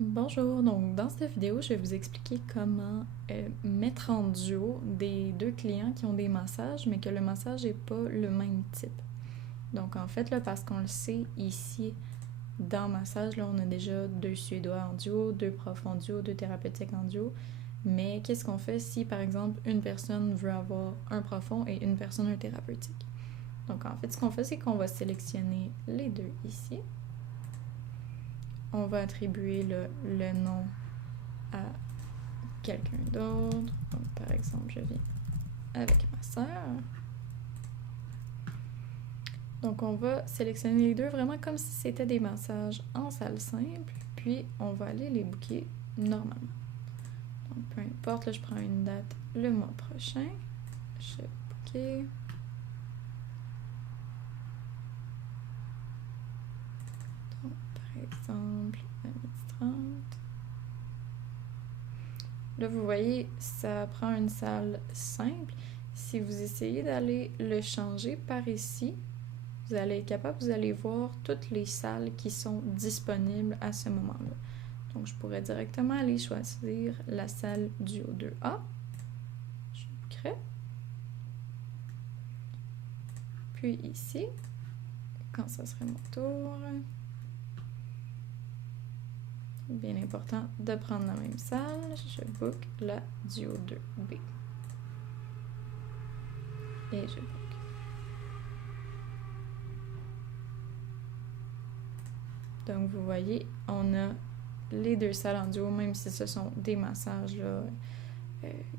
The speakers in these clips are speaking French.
Bonjour, donc dans cette vidéo, je vais vous expliquer comment mettre en duo des deux clients qui ont des massages, mais que le massage n'est pas le même type. Donc en fait, là, parce qu'on le sait, ici, dans massage, là, on a déjà deux Suédois en duo, deux profs en duo, deux thérapeutiques en duo. Mais qu'est-ce qu'on fait si, par exemple, une personne veut avoir un profond et une personne un thérapeutique? Donc en fait, ce qu'on fait, c'est qu'on va sélectionner les deux ici. On va attribuer le nom à quelqu'un d'autre. Donc, par exemple, je viens avec ma sœur. Donc, on va sélectionner les deux vraiment comme si c'était des massages en salle simple. Puis, on va aller les booker normalement. Donc, peu importe, là, je prends une date le mois prochain. Je vais booker. Donc, par exemple, à 12h30. Là, vous voyez, ça prend une salle simple. Si vous essayez d'aller le changer par ici, vous allez être capable, vous allez voir toutes les salles qui sont disponibles à ce moment-là. Donc, je pourrais directement aller choisir la salle du O2A. Je crée. Puis ici, quand ça serait mon tour, bien important de prendre la même salle, je book la Duo 2B. Et je book. Donc, vous voyez, on a les deux salles en duo, même si ce sont des massages là,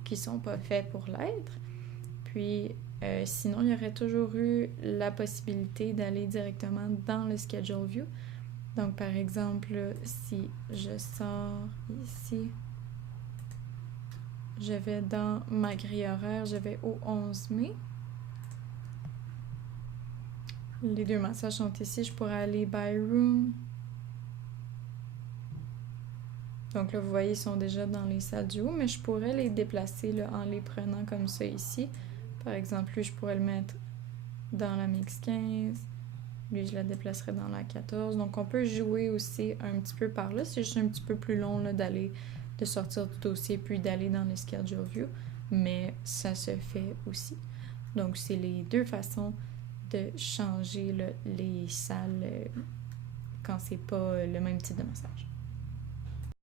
qui ne sont pas faits pour l'être. Puis, sinon, il y aurait toujours eu la possibilité d'aller directement dans le Schedule View. Donc, par exemple, si je sors ici, je vais dans ma grille horaire, je vais au 11 mai. Les deux massages sont ici, je pourrais aller by room. Donc là, vous voyez, ils sont déjà dans les salles du haut, mais je pourrais les déplacer là, en les prenant comme ça ici. Par exemple, lui, je pourrais le mettre dans la mix 15. Lui, je la déplacerai dans la 14. Donc, on peut jouer aussi un petit peu par là. C'est juste un petit peu plus long là, de sortir du dossier puis d'aller dans le Schedule View. Mais ça se fait aussi. Donc, c'est les deux façons de changer là, les salles quand c'est pas le même type de massage.